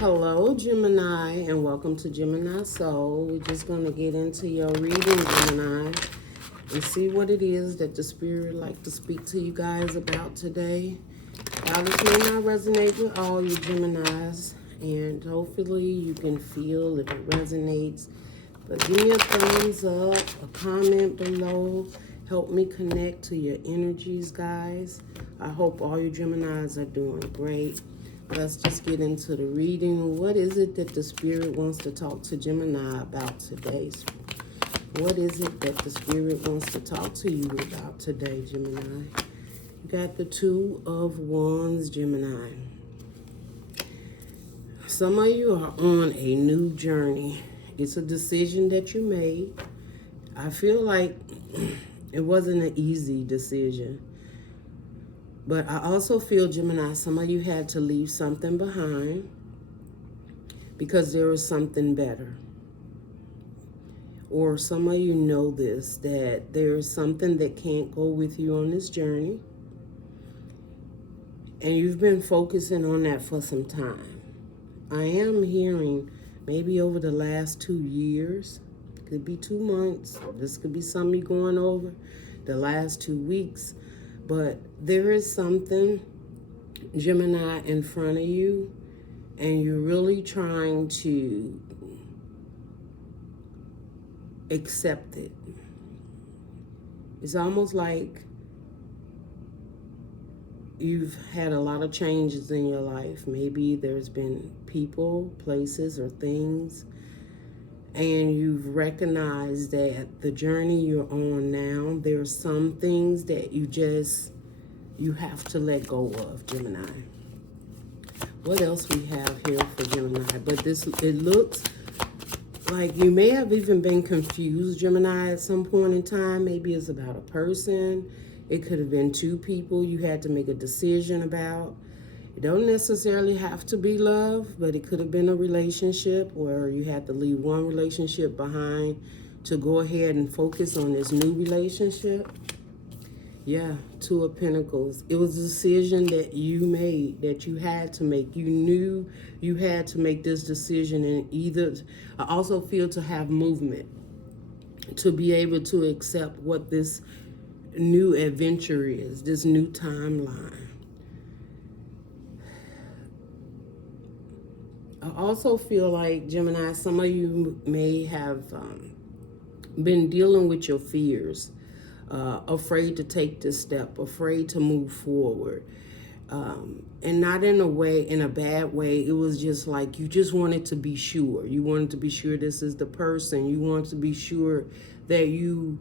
Hello, Gemini, and welcome to Gemini Soul. We're just going to get into your reading, Gemini, and see what it is that the Spirit would like to speak to you guys about today. Now, this may not resonate with all you Geminis, and hopefully you can feel if it resonates. But give me a thumbs up, a comment below. Help me connect to your energies, guys. I hope all you Geminis are doing great. Let's just get into the reading. What is it that the Spirit wants to talk to Gemini about today? What is it that the Spirit wants to talk to you about today, Gemini? You got the Two of Wands, Gemini. Some of you are on a new journey. It's a decision that you made. I feel like it wasn't an easy decision. But I also feel, Gemini, some of you had to leave something behind because there was something better. Or some of you know this, that there is something that can't go with you on this journey. And you've been focusing on that for some time. I am hearing maybe over the last 2 years, could be 2 months, this could be something going over the last 2 weeks. But there is something, Gemini, in front of you, and you're really trying to accept it. It's almost like you've had a lot of changes in your life. Maybe there's been people, places, or things, and you've recognized that the journey you're on now, there's some things that you have to let go of, Gemini. What else we have here for Gemini? But it looks like you may have even been confused, Gemini, at some point in time. Maybe it's about a person. It could have been 2 people you had to make a decision about. It don't necessarily have to be love, but it could have been a relationship where you had to leave one relationship behind to go ahead and focus on this new relationship. Yeah, 2 of Pentacles. It was a decision that you made, that you had to make. You knew you had to make this decision, and I also feel to have movement, to be able to accept what this new adventure is, this new timeline. I also feel like, Gemini, some of you may have been dealing with your fears, afraid to take this step, afraid to move forward. And not in a bad way. It was just like you just wanted to be sure. You wanted to be sure this is the person. You wanted to be sure that you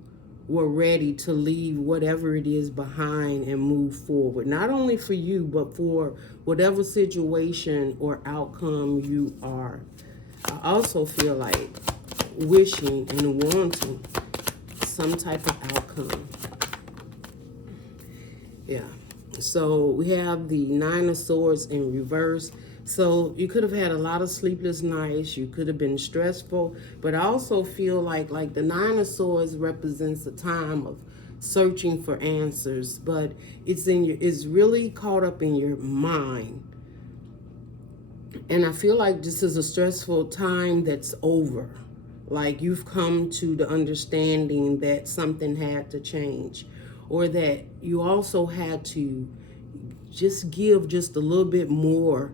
were ready to leave whatever it is behind and move forward. Not only for you, but for whatever situation or outcome you are. I also feel like wishing and wanting some type of outcome. Yeah. So we have the 9 of Swords in reverse. So you could have had a lot of sleepless nights. You could have been stressful. But I also feel like the 9 of Swords represents a time of searching for answers. But it's really caught up in your mind. And I feel like this is a stressful time that's over. Like you've come to the understanding that something had to change. Or that you also had to just give just a little bit more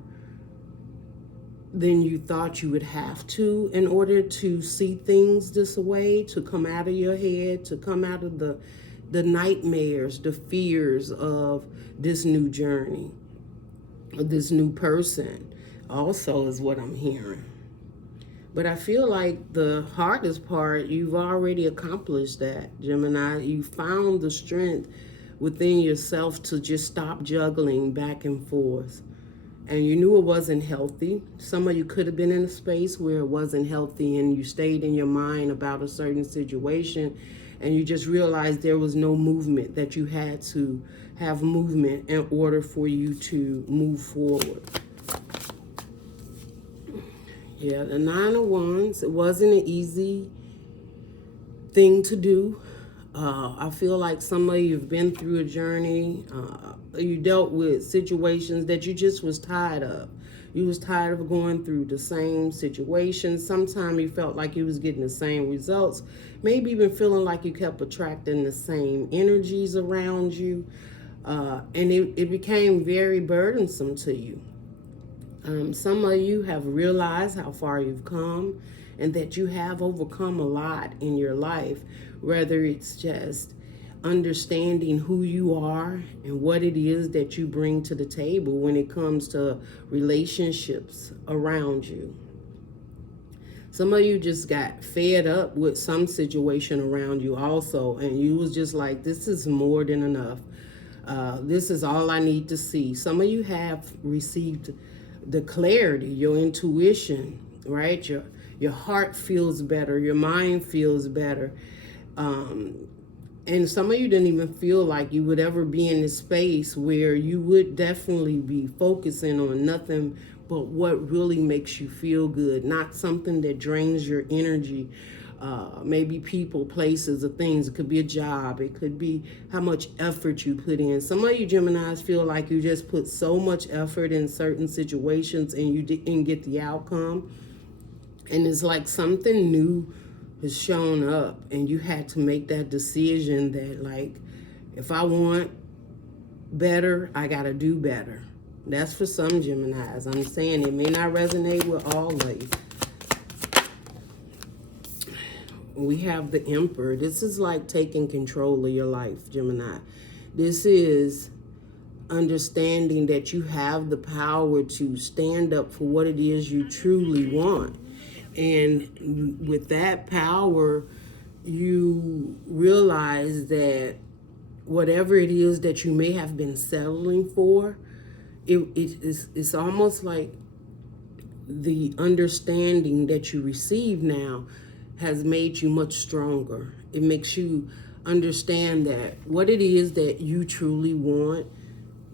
than you thought you would have to in order to see things this way, to come out of your head, to come out of the nightmares, the fears of this new journey, this new person also is what I'm hearing. But I feel like the hardest part, you've already accomplished that, Gemini. You found the strength within yourself to just stop juggling back and forth. And you knew it wasn't healthy. Some of you could have been in a space where it wasn't healthy and you stayed in your mind about a certain situation and you just realized there was no movement, that you had to have movement in order for you to move forward. Yeah, the 9 of Wands, it wasn't an easy thing to do. I feel like some of you have been through a journey. You dealt with situations that you just was tired of. You was tired of going through the same situation. Sometimes you felt like you was getting the same results. Maybe even feeling like you kept attracting the same energies around you. And it became very burdensome to you. Some of you have realized how far you've come and that you have overcome a lot in your life, whether it's just understanding who you are and what it is that you bring to the table when it comes to relationships around you. Some of you just got fed up with some situation around you also, and you was just like, this is more than enough. This is all I need to see. Some of you have received the clarity, your intuition, right? Your heart feels better, your mind feels better. And some of you didn't even feel like you would ever be in this space where you would definitely be focusing on nothing but what really makes you feel good, not something that drains your energy. Maybe people, places, or things. It could be a job. It could be how much effort you put in. Some of you Geminis feel like you just put so much effort in certain situations and you didn't get the outcome. And it's like something new has shown up and you had to make that decision that, like, if I want better, I got to do better. That's for some Geminis. I'm saying it may not resonate with all of you. We have the Emperor. This is like taking control of your life, Gemini. This is understanding that you have the power to stand up for what it is you truly want. And with that power, you realize that whatever it is that you may have been settling for, it's almost like the understanding that you receive now has made you much stronger. It makes you understand that what it is that you truly want,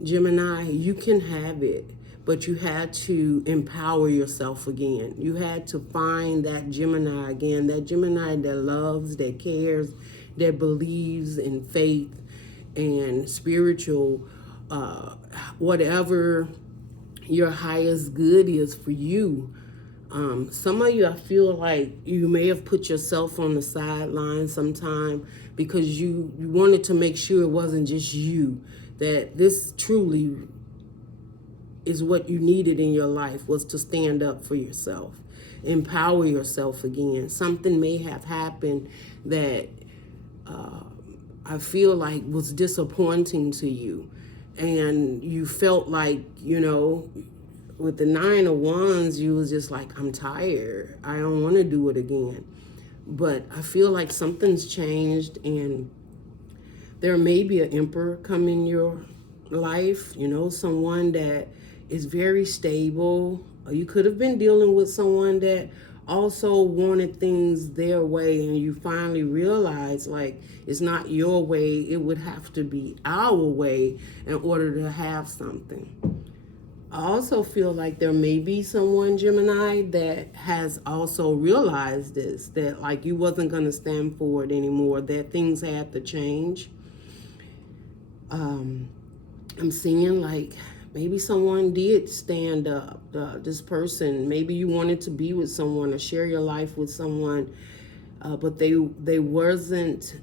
Gemini, you can have it, but you had to empower yourself again. You had to find that Gemini again, that Gemini that loves, that cares, that believes in faith and spiritual, whatever your highest good is for you. Some of you, I feel like you may have put yourself on the sideline sometime because you wanted to make sure it wasn't just you, that this truly is what you needed in your life, was to stand up for yourself, empower yourself again. Something may have happened that I feel like was disappointing to you, and you felt like, with the 9 of Wands, you was just like, I'm tired. I don't want to do it again. But I feel like something's changed, and there may be an Emperor come in your life, someone that is very stable. You could have been dealing with someone that also wanted things their way, and you finally realize, like, it's not your way. It would have to be our way in order to have something. I also feel like there may be someone, Gemini, that has also realized this, that like you wasn't going to stand for it anymore, that things had to change. I'm seeing like maybe someone did stand up. This person, maybe you wanted to be with someone or share your life with someone, but they wasn't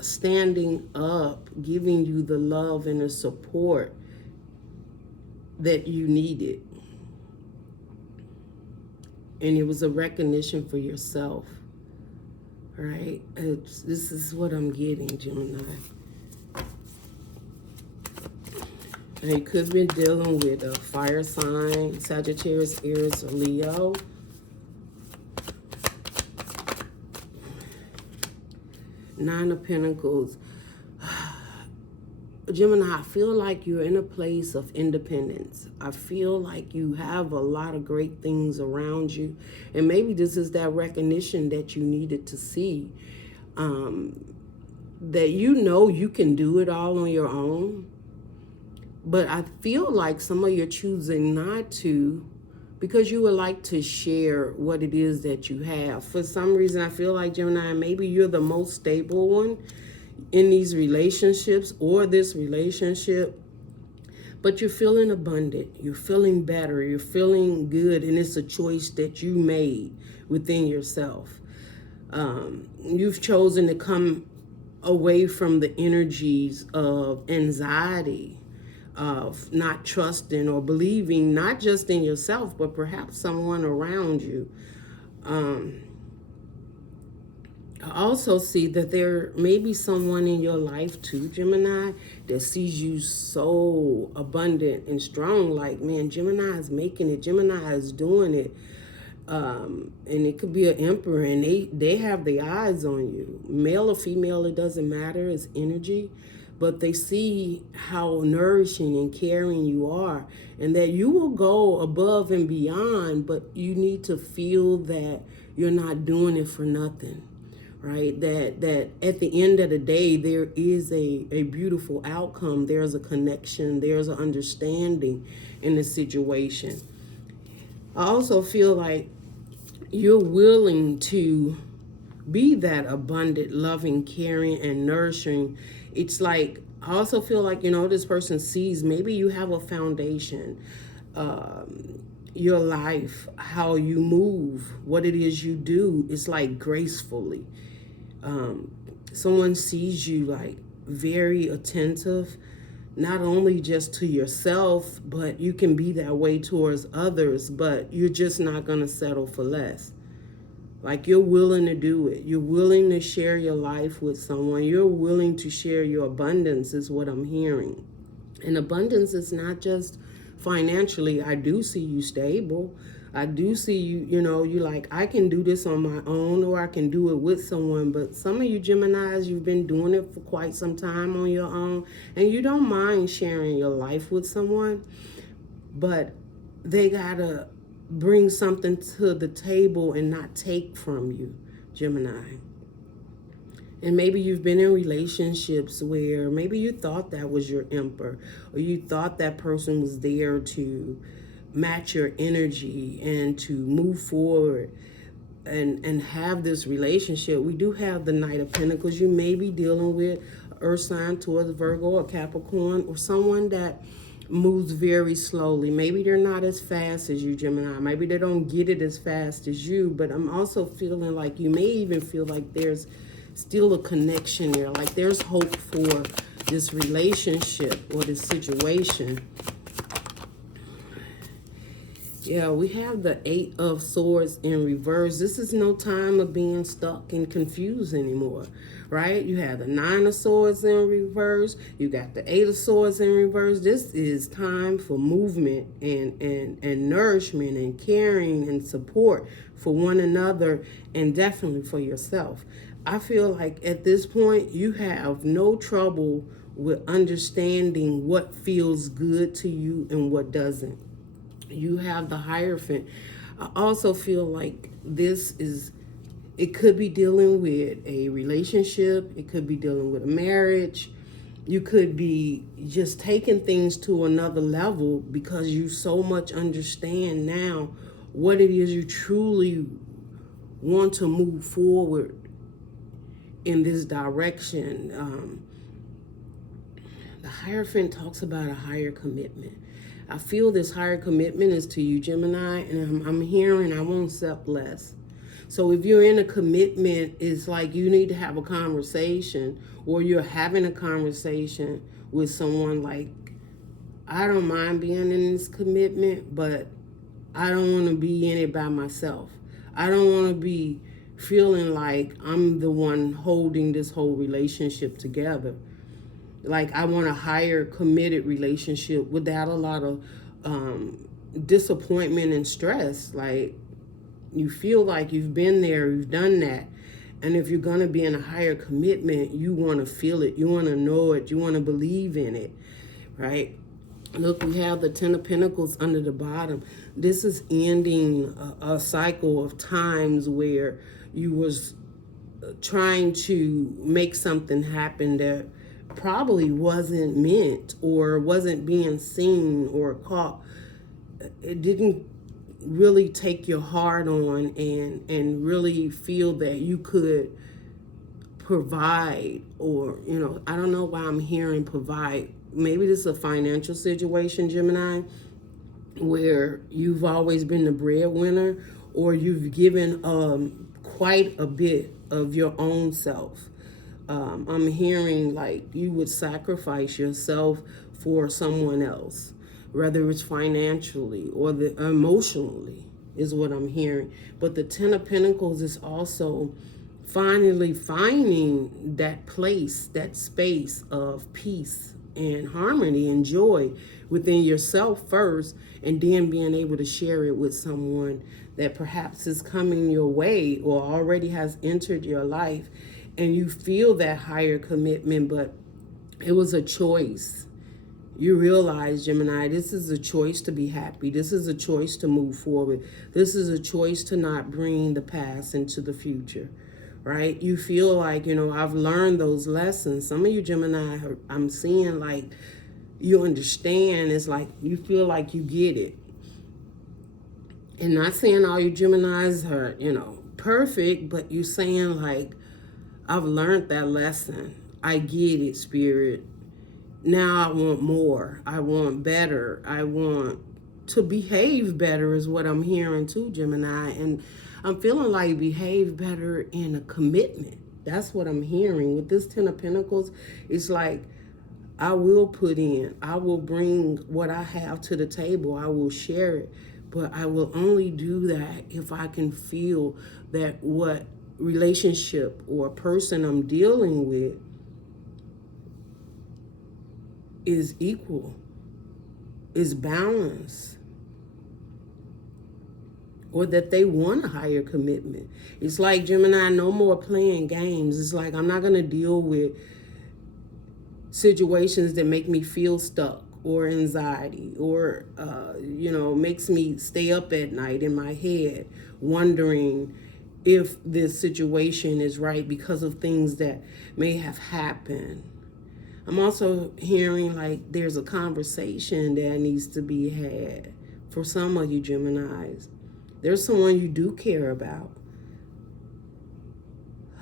standing up, giving you the love and the support that you needed. And it was a recognition for yourself, right? This is what I'm getting, Gemini. Now, you could be dealing with a fire sign, Sagittarius, Aries, or Leo. Nine of Pentacles. Gemini, I feel like you're in a place of independence. I feel like you have a lot of great things around you. And maybe this is that recognition that you needed to see. That you can do it all on your own. But I feel like some of you are choosing not to because you would like to share what it is that you have. For some reason, I feel like, Gemini, maybe you're the most stable one in these relationships or this relationship, but you're feeling abundant, you're feeling better, you're feeling good, and it's a choice that you made within yourself. You've chosen to come away from the energies of anxiety, of not trusting or believing, not just in yourself, but perhaps someone around you. I also see that there may be someone in your life too, Gemini, that sees you so abundant and strong. Like, man, Gemini is making it. Gemini is doing it. And it could be an emperor, and they have their eyes on you. Male or female, it doesn't matter. It's energy. But they see how nourishing and caring you are, and that you will go above and beyond, but you need to feel that you're not doing it for nothing. Right? That at the end of the day, there is a beautiful outcome. There's a connection. There's an understanding in the situation. I also feel like you're willing to be that abundant, loving, caring, and nourishing. It's like, I also feel like, this person sees maybe you have a foundation, your life, how you move, what it is you do. It's like gracefully. Someone sees you like very attentive, not only just to yourself, but you can be that way towards others, but you're just not going to settle for less. Like, you're willing to do it. You're willing to share your life with someone. You're willing to share your abundance, is what I'm hearing. And abundance is not just financially. I do see you stable. I do see you, you like, I can do this on my own, or I can do it with someone. But some of you Geminis, you've been doing it for quite some time on your own, and you don't mind sharing your life with someone, but they gotta bring something to the table and not take from you, Gemini. And maybe you've been in relationships where maybe you thought that was your emperor, or you thought that person was there to match your energy and to move forward and have this relationship. We do have the Knight of Pentacles. You may be dealing with Earth sign towards Virgo or Capricorn, or someone that moves very slowly. Maybe they're not as fast as you, Gemini. Maybe they don't get it as fast as you, but I'm also feeling like you may even feel like there's still a connection there. Like, there's hope for this relationship or this situation. Yeah, we have the Eight of Swords in reverse. This is no time of being stuck and confused anymore, right? You have the Nine of Swords in reverse. You got the Eight of Swords in reverse. This is time for movement and nourishment and caring and support for one another, and definitely for yourself. I feel like at this point, you have no trouble with understanding what feels good to you and what doesn't. You have the Hierophant. I also feel like it could be dealing with a relationship. It could be dealing with a marriage. You could be just taking things to another level because you so much understand now what it is you truly want to move forward in this direction. The Hierophant talks about a higher commitment. I feel this higher commitment is to you, Gemini, and I'm hearing I won't accept less. So if you're in a commitment, it's like you need to have a conversation, or you're having a conversation with someone like, I don't mind being in this commitment, but I don't want to be in it by myself. I don't want to be feeling like I'm the one holding this whole relationship together. Like, I want a higher committed relationship without a lot of disappointment and stress. Like, you feel like you've been there, you've done that. And if you're going to be in a higher commitment, you want to feel it. You want to know it. You want to believe in it, right? Look, we have the Ten of Pentacles under the bottom. This is ending a cycle of times where you was trying to make something happen that probably wasn't meant, or wasn't being seen or caught. It didn't really take your heart on and really feel that you could provide, or I don't know why I'm hearing provide maybe this is a financial situation, Gemini, where you've always been the breadwinner, or you've given quite a bit of your own self. I'm hearing like you would sacrifice yourself for someone else, whether it's financially or emotionally, is what I'm hearing. But the Ten of Pentacles is also finally finding that place, that space of peace and harmony and joy within yourself first, and then being able to share it with someone that perhaps is coming your way or already has entered your life, and you feel that higher commitment, but it was a choice. You realize, Gemini, this is a choice to be happy. This is a choice to move forward. This is a choice to not bring the past into the future, right? You feel like, I've learned those lessons. Some of you Gemini, I'm seeing like you understand. It's like you feel like you get it. And not saying all you Geminis are, perfect, but you saying like, I've learned that lesson. I get it, Spirit. Now I want more. I want better. I want to behave better is what I'm hearing too, Gemini. And I'm feeling like behave better in a commitment. That's what I'm hearing. With this Ten of Pentacles, it's like I will put in. I will bring what I have to the table. I will share it. But I will only do that if I can feel that what relationship or person I'm dealing with is equal, is balanced, or that they want a higher commitment. It's like, Gemini, no more playing games. It's like I'm not going to deal with situations that make me feel stuck or anxiety or, makes me stay up at night in my head wondering if this situation is right because of things that may have happened. I'm also hearing like there's a conversation that needs to be had for some of you Geminis. There's someone you do care about.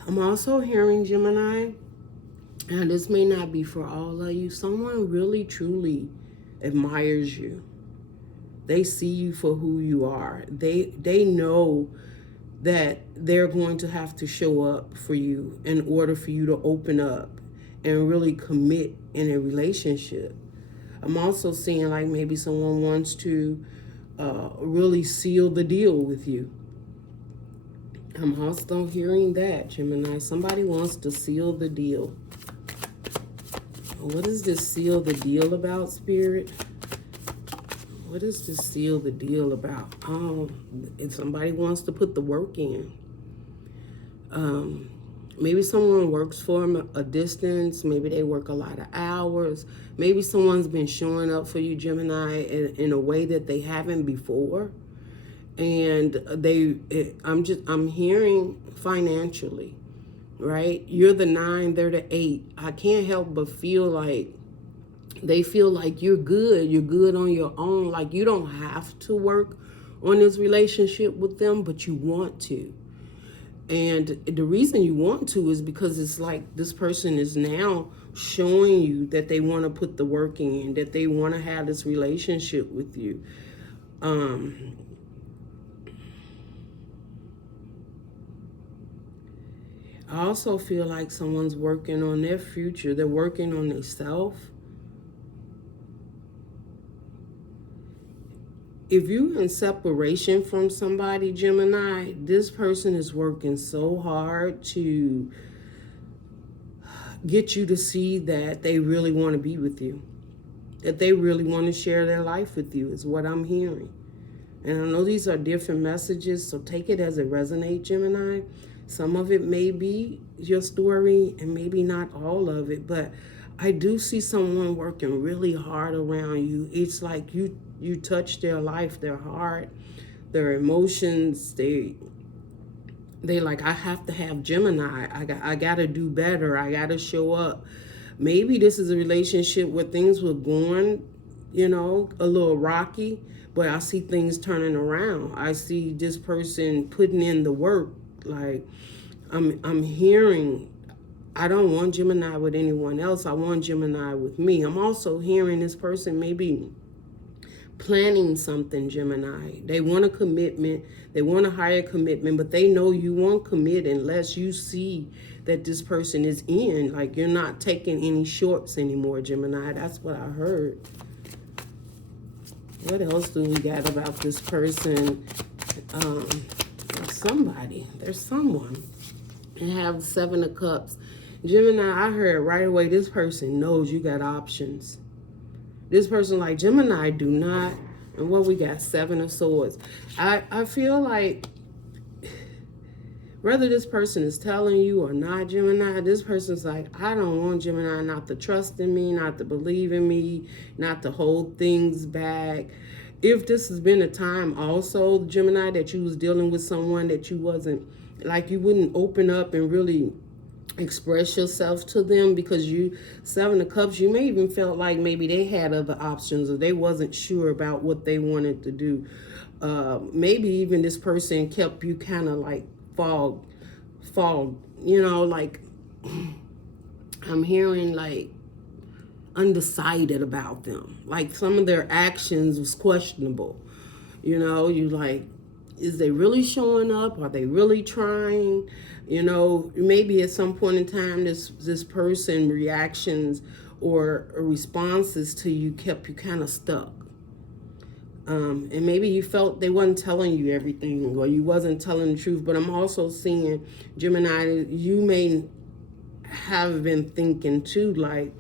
I'm also hearing, Gemini, and this may not be for all of you, someone really truly admires you. They see you for who you are. They know that they're going to have to show up for you in order for you to open up and really commit in a relationship. I'm also seeing like maybe someone wants to really seal the deal with you. I'm also hearing that, Gemini. Somebody wants to seal the deal. What is this seal the deal about, Spirit? What is this seal the deal about? If somebody wants to put the work in. Maybe someone works for a distance. Maybe they work a lot of hours. Maybe someone's been showing up for you, Gemini, in a way that they haven't before. And I'm hearing financially, right? You're the 9, they're the 8. I can't help but feel like they feel like you're good. You're good on your own. Like you don't have to work on this relationship with them, but you want to. And the reason you want to is because it's like this person is now showing you that they want to put the work in, that they want to have this relationship with you. I also feel like someone's working on their future. They're working on themselves. If you're in separation from somebody, Gemini, this person is working so hard to get you to see that they really want to be with you, that they really want to share their life with you, is what I'm hearing. And I know these are different messages, so take it as it resonates, Gemini. Some of it may be your story and maybe not all of it, but I do see someone working really hard around you. It's like you touch their life, their heart, their emotions. They like, I have to have Gemini. I got to do better. I got to show up. Maybe this is a relationship where things were going, a little rocky, but I see things turning around. I see this person putting in the work. Like I'm hearing, I don't want Gemini with anyone else. I want Gemini with me. I'm also hearing this person maybe planning something, Gemini. They want a commitment. They want a higher commitment, but they know you won't commit unless you see that this person is in. Like, you're not taking any shorts anymore, Gemini. That's what I heard. What else do we got about this person? There's somebody. There's someone. And have the 7 of Cups. Gemini, I heard right away, this person knows you got options. This person like, Gemini, do not. And what we got? 7 of Swords. I feel like whether this person is telling you or not, Gemini, this person's like, I don't want Gemini not to trust in me, not to believe in me, not to hold things back. If this has been a time also, Gemini, that you was dealing with someone that you wasn't, like, you wouldn't open up and really express yourself to them because you, 7 of Cups, you may even felt like maybe they had other options or they wasn't sure about what they wanted to do. Maybe even this person kept you kind of like fall, you know, like I'm hearing like undecided about them. Like some of their actions was questionable. You know, you like, is they really showing up? Are they really trying? You know, maybe at some point in time, this person reactions or responses to you kept you kind of stuck. And maybe you felt they wasn't telling you everything or you wasn't telling the truth. But I'm also seeing, Gemini, you may have been thinking too, like,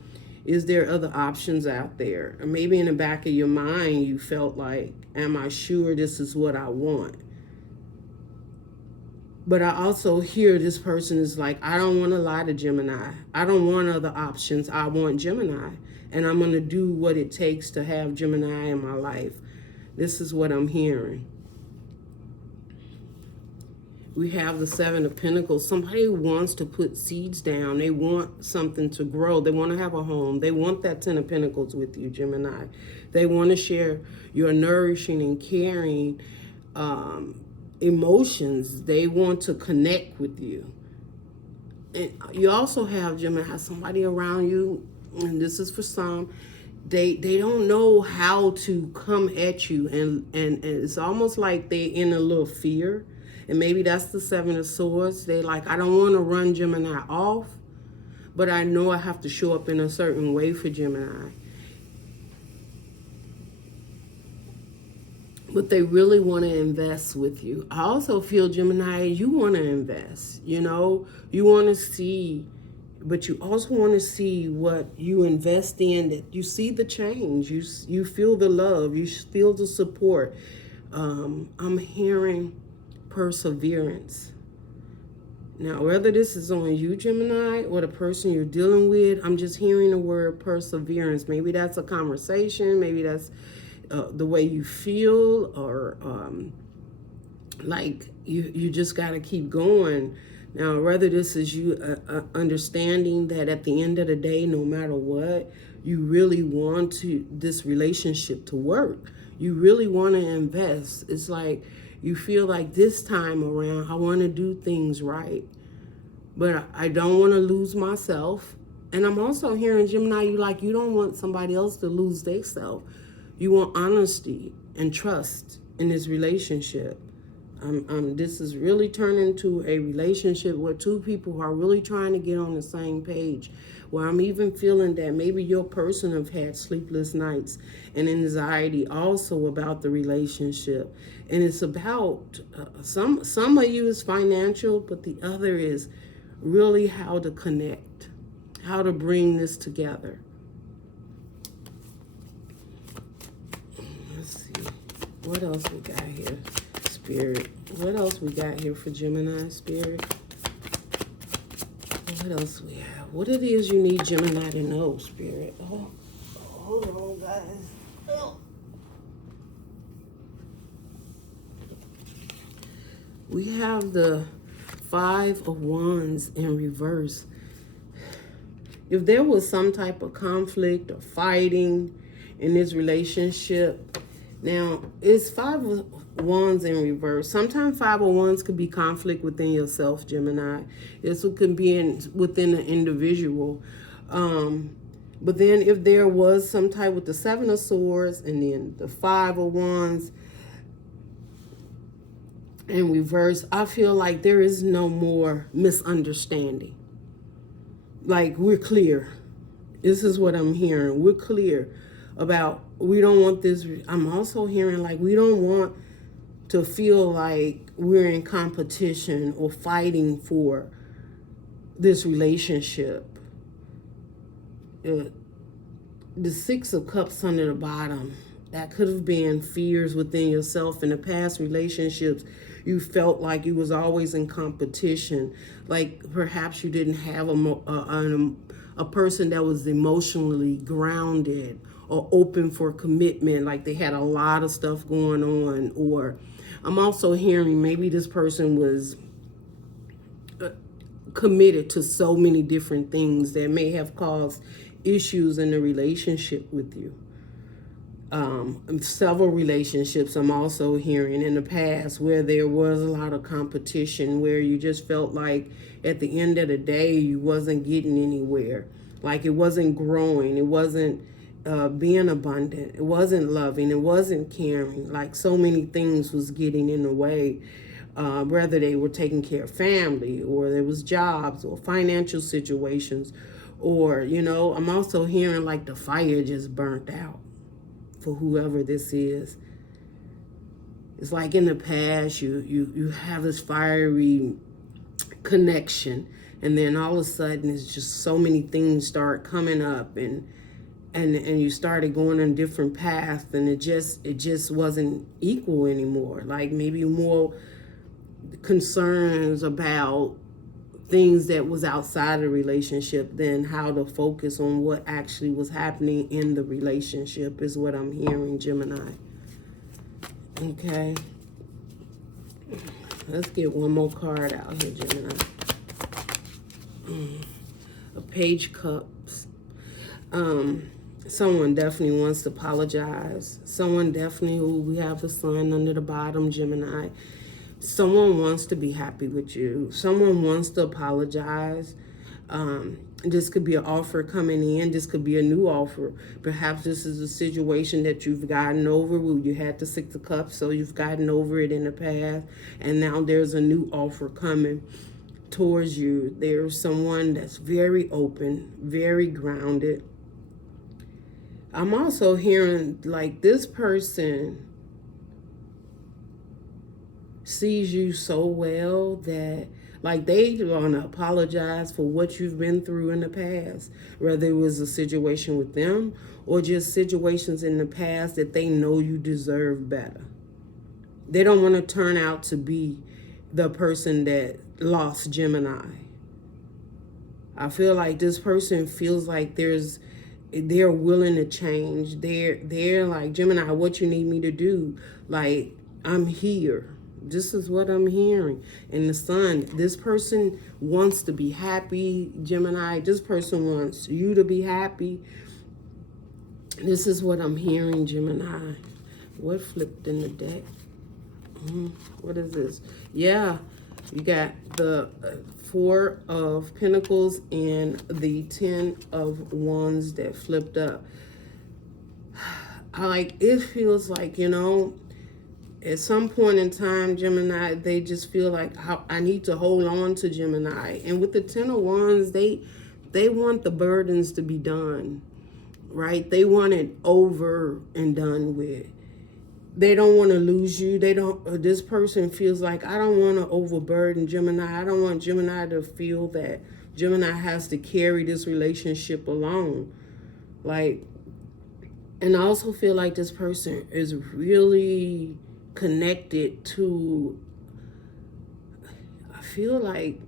is there other options out there? Or maybe in the back of your mind, you felt like, am I sure this is what I want? But I also hear this person is like, I don't want to lie to Gemini. I don't want other options. I want Gemini. And I'm going to do what it takes to have Gemini in my life. This is what I'm hearing. We have the 7 of Pentacles. Somebody wants to put seeds down. They want something to grow. They want to have a home. They want that 10 of Pentacles with you, Gemini. They want to share your nourishing and caring emotions. They want to connect with you. And you also have, Gemini, somebody around you, and this is for some, they don't know how to come at you, and it's almost like they in a little fear. And maybe that's the 7 of Swords. They like, I don't want to run Gemini off, but I know I have to show up in a certain way for Gemini. But they really want to invest with you. I also feel, Gemini, you want to invest. You know, you want to see, but you also want to see what you invest in, that you see the change. You feel the love. You feel the support. I'm hearing perseverance. Now, whether this is on you, Gemini, or the person you're dealing with, I'm just hearing the word perseverance. Maybe that's a conversation. Maybe that's the way you feel, or like you just got to keep going. Now, whether this is you understanding that at the end of the day, no matter what, you really want this relationship to work. You really want to invest. It's like you feel like this time around, I want to do things right, but I don't want to lose myself. And I'm also hearing, Gemini, you don't want somebody else to lose their self. You want honesty and trust in this relationship. This is really turning into a relationship where two people who are really trying to get on the same page. Where I'm even feeling that maybe your person have had sleepless nights and anxiety also about the relationship. And it's about, some of you is financial, but the other is really how to connect, how to bring this together. Let's see, what else we got here, Spirit? What else we got here for Gemini, Spirit? What else we have? What it is you need Gemini to know, Spirit? Oh, hold on, guys. Oh. We have the 5 of Wands in reverse. If there was some type of conflict or fighting in this relationship, now it's Wands in reverse. Sometimes 5 of Wands could be conflict within yourself, Gemini. This could be within an individual. But then if there was some type with the 7 of Swords and then the 5 of Wands in reverse, I feel like there is no more misunderstanding. Like, we're clear. This is what I'm hearing. We're clear about, we don't want this. I'm also hearing like we don't want to feel like we're in competition or fighting for this relationship. The 6 of Cups under the bottom, that could have been fears within yourself. In the past relationships, you felt like you was always in competition. Like perhaps you didn't have a person that was emotionally grounded or open for commitment. Like they had a lot of stuff going on. Or I'm also hearing maybe this person was committed to so many different things that may have caused issues in the relationship with you. Several relationships I'm also hearing in the past where there was a lot of competition, where you just felt like at the end of the day you wasn't getting anywhere, like it wasn't growing, it wasn't being abundant, it wasn't loving, it wasn't caring, like so many things was getting in the way. Whether they were taking care of family, or there was jobs or financial situations, or, you know, I'm also hearing like the fire just burnt out for whoever this is. It's like in the past, you have this fiery connection, and then all of a sudden it's just so many things start coming up, and you started going on different paths, and it just wasn't equal anymore. Like maybe more concerns about things that was outside the relationship than how to focus on what actually was happening in the relationship is what I'm hearing, Gemini. Okay. Let's get one more card out here, Gemini. A Page Cups. Someone definitely wants to apologize. Someone definitely, we have the sun under the bottom, Gemini. Someone wants to be happy with you. Someone wants to apologize. This could be an offer coming in. This could be a new offer. Perhaps this is a situation that you've gotten over. You had the 6 of Cups, so you've gotten over it in the past. And now there's a new offer coming towards you. There's someone that's very open, very grounded. I'm also hearing like this person sees you so well that like they want to apologize for what you've been through in the past, whether it was a situation with them or just situations in the past that they know you deserve better. They don't want to turn out to be the person that lost, Gemini. I feel like this person feels like they're willing to change. They're like, Gemini, what you need me to do? Like, I'm here. This is what I'm hearing. And the sun, this person wants to be happy, Gemini. This person wants you to be happy. This is what I'm hearing, Gemini. What flipped in the deck? What is this? Yeah, you got the 4 of Pentacles and the 10 of Wands that flipped up. It feels like, you know, at some point in time, Gemini, they just feel like I need to hold on to Gemini. And with the 10 of Wands, they want the burdens to be done, right? They want it over and done with. They don't want to lose you. This person feels like, I don't want to overburden Gemini. I don't want Gemini to feel that Gemini has to carry this relationship alone. Like, and I also feel like this person is really connected to, I feel like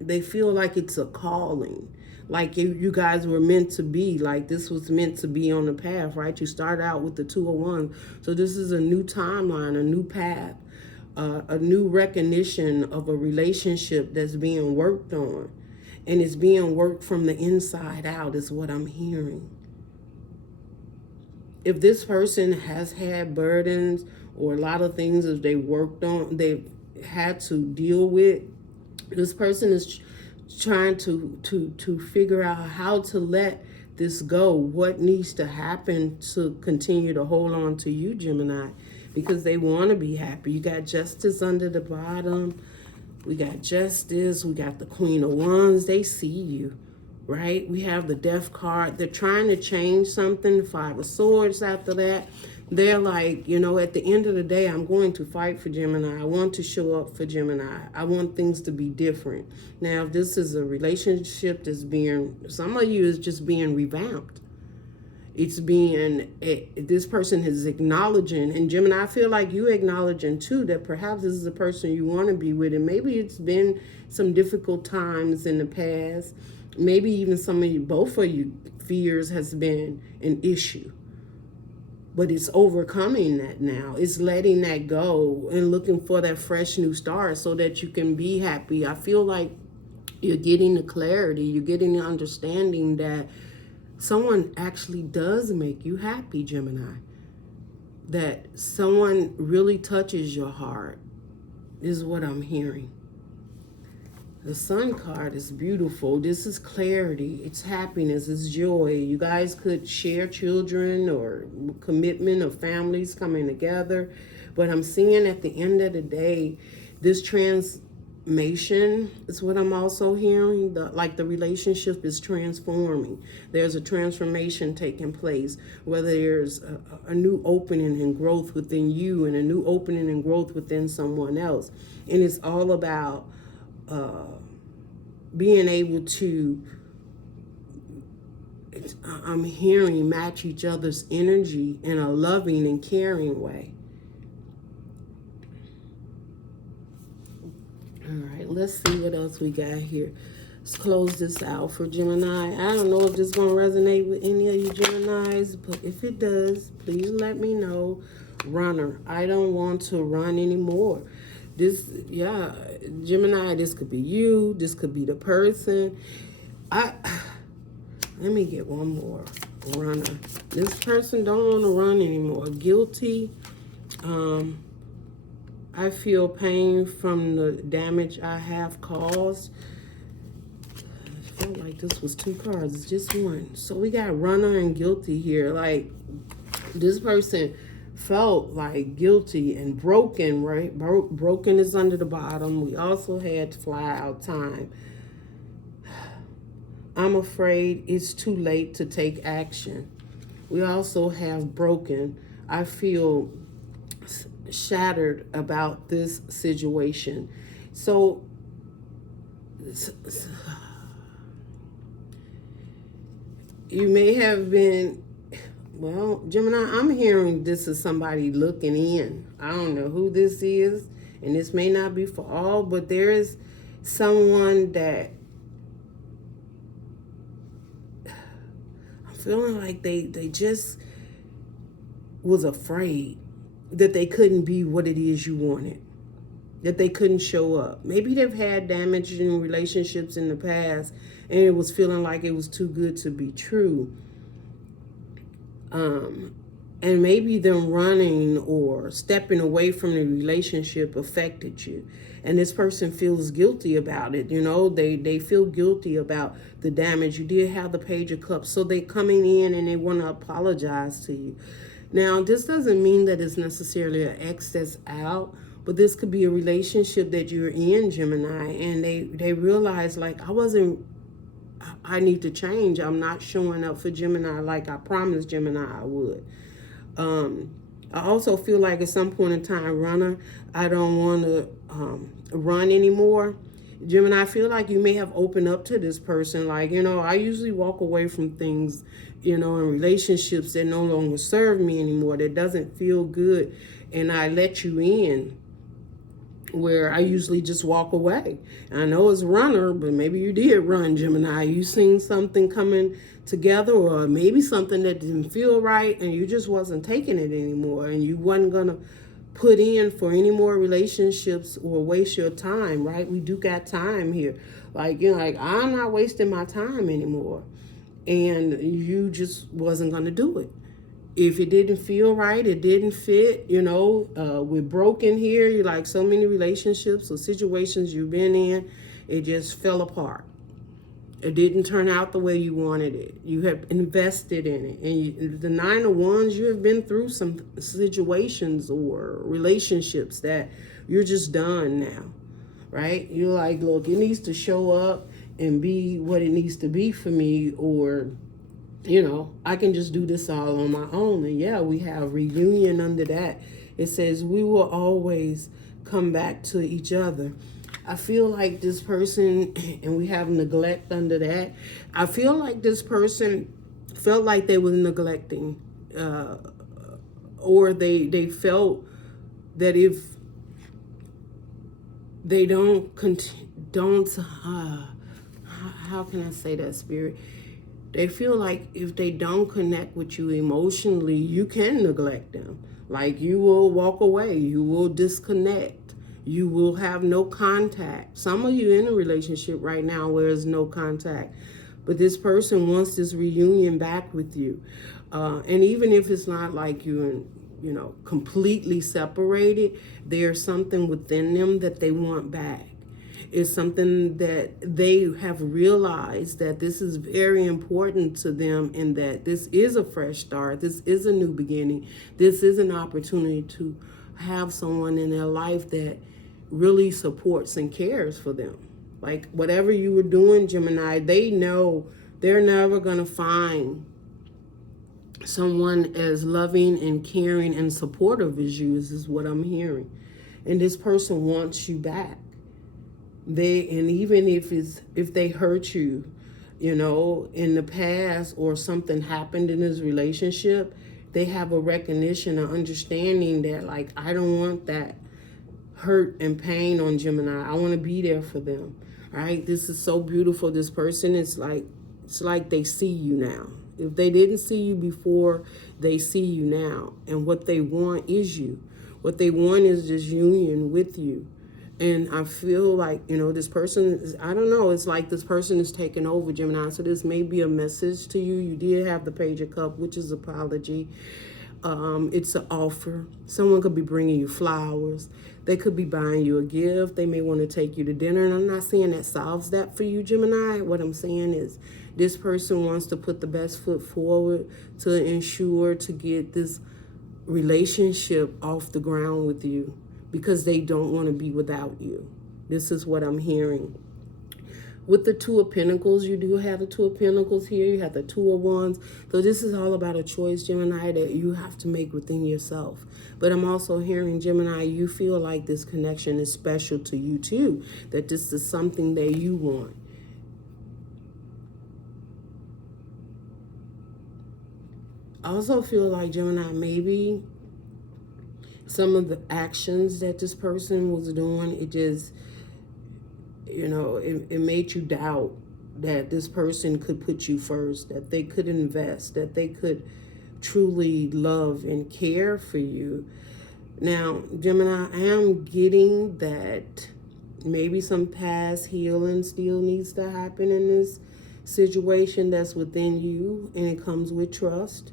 they feel like it's a calling. Like you guys were meant to be, like this was meant to be on the path, right? You start out with the 2 of Wands. So this is a new timeline, a new path, a new recognition of a relationship that's being worked on. And it's being worked from the inside out is what I'm hearing. If this person has had burdens or a lot of things that they worked on, they've had to deal with. This person is trying to figure out how to let this go, what needs to happen to continue to hold on to you, Gemini, because they want to be happy. You got Justice under the bottom. We got Justice. We got the Queen of Wands. They see you, right? We have the Death card. They're trying to change something. The Five of Swords after that. They're like, you know, at the end of the day, I'm going to fight for Gemini. I want to show up for Gemini. I want things to be different. Now, if this is a relationship that's being, some of you is just being revamped. It's being, this person is acknowledging, and Gemini, I feel like you acknowledging too that perhaps this is the person you want to be with, and maybe it's been some difficult times in the past. Maybe even some of you, both of you, fears has been an issue. But it's overcoming that now. It's letting that go and looking for that fresh new start so that you can be happy. I feel like you're getting the clarity. You're getting the understanding that someone actually does make you happy, Gemini. That someone really touches your heart is what I'm hearing. The Sun card is beautiful. This is clarity. It's happiness. It's joy. You guys could share children or commitment of families coming together. But I'm seeing at the end of the day, this transformation is what I'm also hearing. Like the relationship is transforming. There's a transformation taking place. Whether there's a new opening and growth within you and a new opening and growth within someone else. And it's all about being able to, I'm hearing, match each other's energy in a loving and caring way. All right, let's see what else we got here. Let's close this out for Gemini. I don't know if this is going to resonate with any of you Geminis, but if it does, please let me know. Runner, I don't want to run anymore. This, yeah, Gemini, this could be you. This could be the person. Let me get one more. Runner. This person don't want to run anymore. Guilty. I feel pain from the damage I have caused. I felt like this was two cards. It's just one. So we got runner and guilty here. Like, this person felt like guilty and broken, right? Broken is under the bottom. We also had fly out time. I'm afraid it's too late to take action. We also have broken. I feel shattered about this situation. So you may have been, well, Gemini, I'm hearing this is somebody looking in. I don't know who this is, and this may not be for all, but there is someone that I'm feeling like they just was afraid that they couldn't be what it is you wanted, that they couldn't show up. Maybe they've had damage in relationships in the past, and it was feeling like it was too good to be true. And maybe them running or stepping away from the relationship affected you. And this person feels guilty about it. You know, they feel guilty about the damage. You did have the Page of Cups. So they coming in and they want to apologize to you. Now, this doesn't mean that it's necessarily an ex that's out, but this could be a relationship that you're in, Gemini, and they realize, like, I need to change. I'm not showing up for Gemini like I promised Gemini I would. I also feel like at some point in time, runner, I don't want to run anymore. Gemini, I feel like you may have opened up to this person. Like, you know, I usually walk away from things, you know, in relationships that no longer serve me anymore, that doesn't feel good, and I let you in, where I usually just walk away. I know it's runner, but maybe you did run, Gemini. You seen something coming together, or maybe something that didn't feel right, and you just wasn't taking it anymore, and you wasn't gonna put in for any more relationships or waste your time, right? We do got time here. Like, you know, like, I'm not wasting my time anymore. And you just wasn't gonna do it. if it didn't feel right, it didn't fit, you know, we're broken here. You're like so many relationships or situations you've been in, it just fell apart. It didn't turn out the way you wanted it. You have invested in it. And the Nine of Wands, you have been through some situations or relationships that you're just done now, right? You're like, look, it needs to show up and be what it needs to be for me, or, you know, I can just do this all on my own. And yeah, we have reunion under that. It says we will always come back to each other. I feel like this person, and we have neglect under that. I feel like this person felt like they were neglecting, or they felt that if they how can I say that, Spirit? They feel like if they don't connect with you emotionally, you can neglect them. Like you will walk away, you will disconnect. You will have no contact. Some of you in a relationship right now where there's no contact. But this person wants this reunion back with you. And even if it's not like you're, you know, completely separated, there's something within them that they want back. It's something that they have realized that this is very important to them, and that this is a fresh start. This is a new beginning. This is an opportunity to have someone in their life that really supports and cares for them. Like whatever you were doing, Gemini, they know they're never going to find someone as loving and caring and supportive as you, is what I'm hearing. And this person wants you back. And even if they hurt you, you know, in the past, or something happened in this relationship, they have a recognition, an understanding that, like, I don't want that hurt and pain on Gemini. I want to be there for them. Right? This is so beautiful. This person, it's like they see you now. If they didn't see you before, they see you now. And what they want is you. What they want is this union with you. And I feel like, you know, this person is, I don't know, it's like this person is taking over, Gemini. So this may be a message to you. You did have the Page of Cups, which is apology. It's an offer. Someone could be bringing you flowers. They could be buying you a gift. They may want to take you to dinner. And I'm not saying that solves that for you, Gemini. What I'm saying is this person wants to put the best foot forward to ensure to get this relationship off the ground with you, because they don't want to be without you. This is what I'm hearing. With the Two of Pentacles, you do have the Two of Pentacles here. You have the Two of Wands. So this is all about a choice, Gemini, that you have to make within yourself. But I'm also hearing, Gemini, you feel like this connection is special to you too. That this is something that you want. I also feel like, Gemini, maybe some of the actions that this person was doing, it just, you know, it made you doubt that this person could put you first, that they could invest, that they could truly love and care for you. Now, Gemini, I am getting that maybe some past healing still needs to happen in this situation that's within you, and it comes with trust.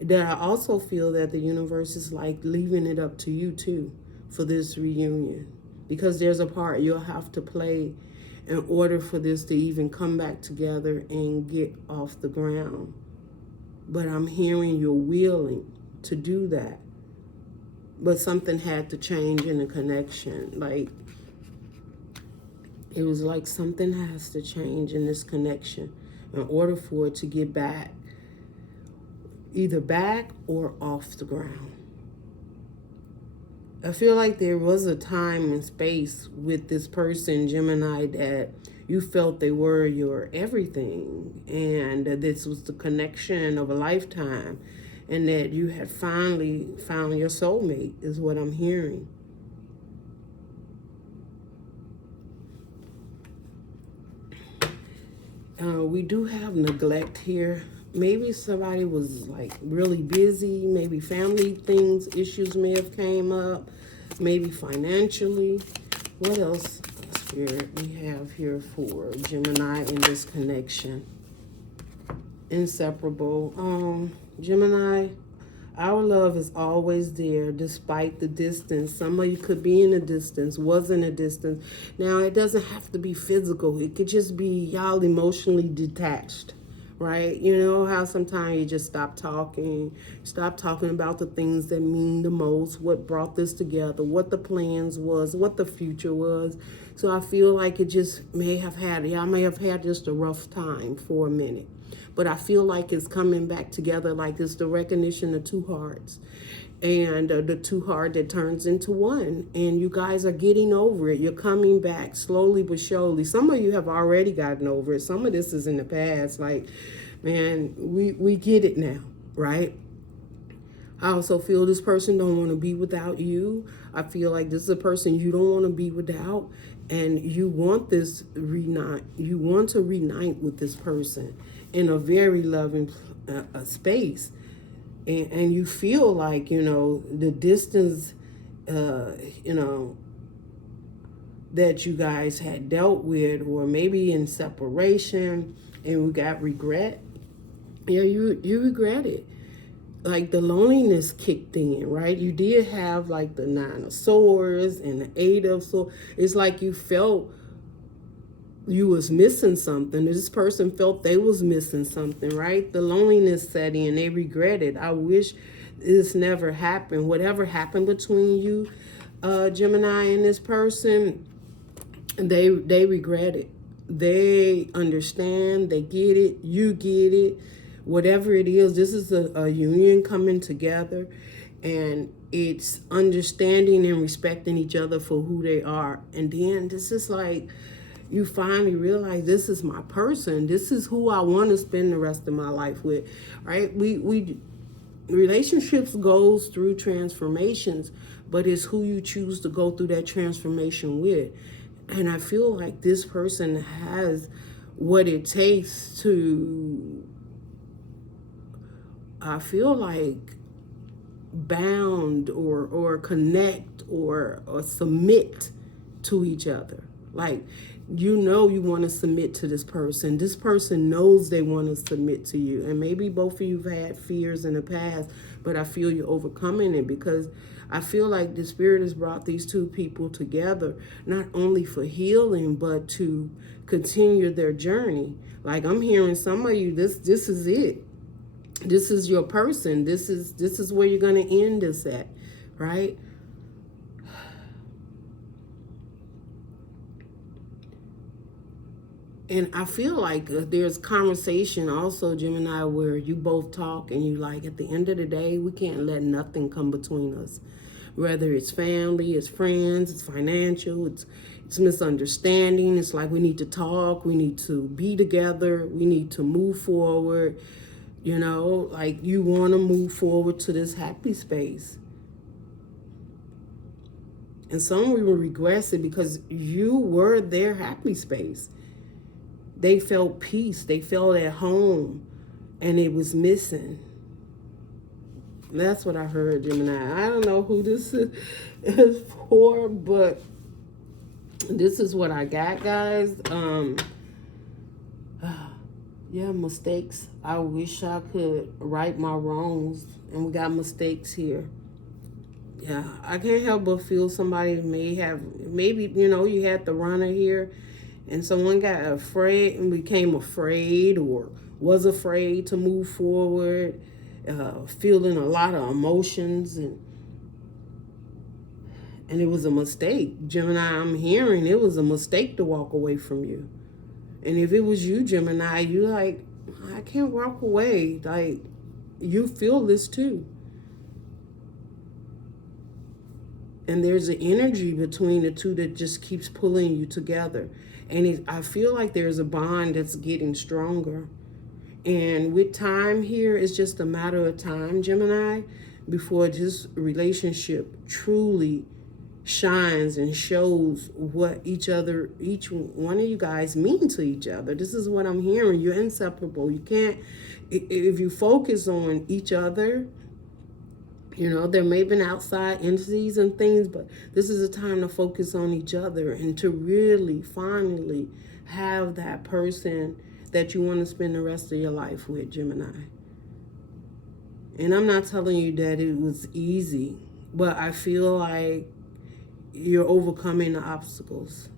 That I also feel that the universe is like leaving it up to you too for this reunion, because there's a part you'll have to play in order for this to even come back together and get off the ground. But I'm hearing you're willing to do that. But something had to change in the connection. Like, it was like something has to change in this connection in order for it to get back, either back or off the ground. I feel like there was a time and space with this person, Gemini, that you felt they were your everything, and that this was the connection of a lifetime, and that you had finally found your soulmate, is what I'm hearing. We do have neglect here. Maybe somebody was like really busy. Maybe family things, issues may have came up. Maybe financially. What else, Spirit, we have here for Gemini in this connection? Inseparable. Gemini, Our love is always there despite the distance. Some of you could be in a distance, was in a distance. Now, it doesn't have to be physical. It could just be y'all emotionally detached, right? You know how sometimes you just stop talking about the things that mean the most, what brought this together, what the plans was, what the future was. So I feel like it just y'all may have had just a rough time for a minute. But I feel like it's coming back together, like it's the recognition of two hearts. And the two heart that turns into one. And you guys are getting over it. You're coming back slowly but surely. Some of you have already gotten over it. Some of this is in the past. Like, man, we get it now, right? I also feel this person don't want to be without you. I feel like this is a person you don't want to be without. And you want this reunite. You want to reunite with this person in a very loving space. And you feel like, you know, the distance, you know, that you guys had dealt with, or maybe in separation, and we got regret. Yeah, you regret it. Like the loneliness kicked in, right? You did have like the 9 of Swords and the 8 of Swords. It's like you felt you was missing something. This person felt they was missing something, right? The loneliness set in. They regretted. I wish this never happened. Whatever happened between you, Gemini, and this person, they regret it. They understand. They get it. You get it. Whatever it is, this is a union coming together, and it's understanding and respecting each other for who they are. And then this is like, you finally realize this is my person. This is who I want to spend the rest of my life with, right? We relationships goes through transformations, but it's who you choose to go through that transformation with. And I feel like this person has what it takes to, I feel like, bound or connect or submit to each other. Like, you know, you want to submit to this person. This person knows they want to submit to you. And maybe both of you have had fears in the past, but I feel you're overcoming it, because I feel like the Spirit has brought these two people together, not only for healing, but to continue their journey. Like, I'm hearing some of you, this is it. This is your person. This is where you're going to end this at, right? And I feel like there's conversation also, Gemini, where you both talk and you like, at the end of the day, we can't let nothing come between us. Whether it's family, it's friends, it's financial, it's misunderstanding. It's like we need to talk, we need to be together, we need to move forward. You know, like you want to move forward to this happy space. And some will regress it because you were their happy space. They felt peace. They felt at home, and it was missing. That's what I heard, Gemini. I don't know who this is for, but this is what I got, guys. Yeah, mistakes. I wish I could right my wrongs, and we got mistakes here. Yeah, I can't help but feel somebody maybe, you know, you had the runner here, and someone got afraid and became afraid or was afraid to move forward, feeling a lot of emotions, and it was a mistake. Gemini, I'm hearing it was a mistake to walk away from you. And if it was you, Gemini, you like, I can't walk away. Like, you feel this too. And there's an energy between the two that just keeps pulling you together. And I feel like there's a bond that's getting stronger. And with time here, it's just a matter of time, Gemini, before this relationship truly shines and shows what each one of you guys mean to each other. This is what I'm hearing. You're inseparable. You can't, if you focus on each other, you know, there may have been outside entities and things, but this is a time to focus on each other and to really finally have that person that you want to spend the rest of your life with, Gemini. And I'm not telling you that it was easy, but I feel like you're overcoming the obstacles,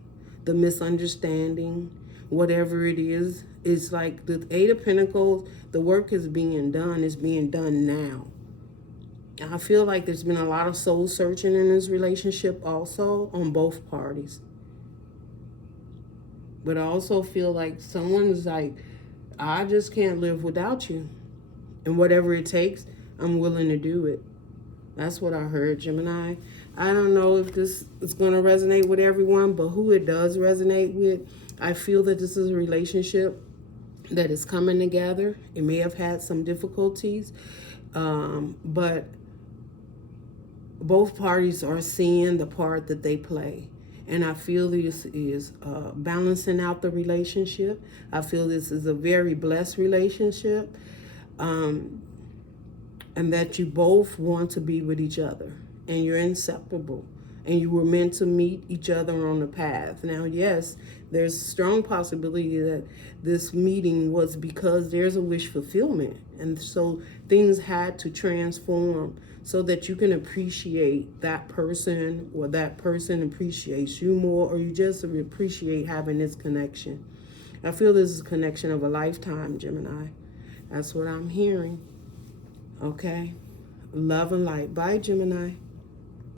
the misunderstanding, whatever it is. It's like the Eight of Pentacles, the work is being done. It's being done now. I feel like there's been a lot of soul searching in this relationship also on both parties. But I also feel like someone's like, I just can't live without you. And whatever it takes, I'm willing to do it. That's what I heard, Gemini. I don't know if this is going to resonate with everyone, but who it does resonate with, I feel that this is a relationship that is coming together. It may have had some difficulties, but both parties are seeing the part that they play. And I feel this is balancing out the relationship. I feel this is a very blessed relationship. And that you both want to be with each other. And you're inseparable. And you were meant to meet each other on the path. Now, yes, there's a strong possibility that this meeting was because there's a wish fulfillment. And so things had to transform so that you can appreciate that person, or that person appreciates you more, or you just appreciate having this connection. I feel this is a connection of a lifetime, Gemini. That's what I'm hearing. Okay? Love and light. Bye, Gemini.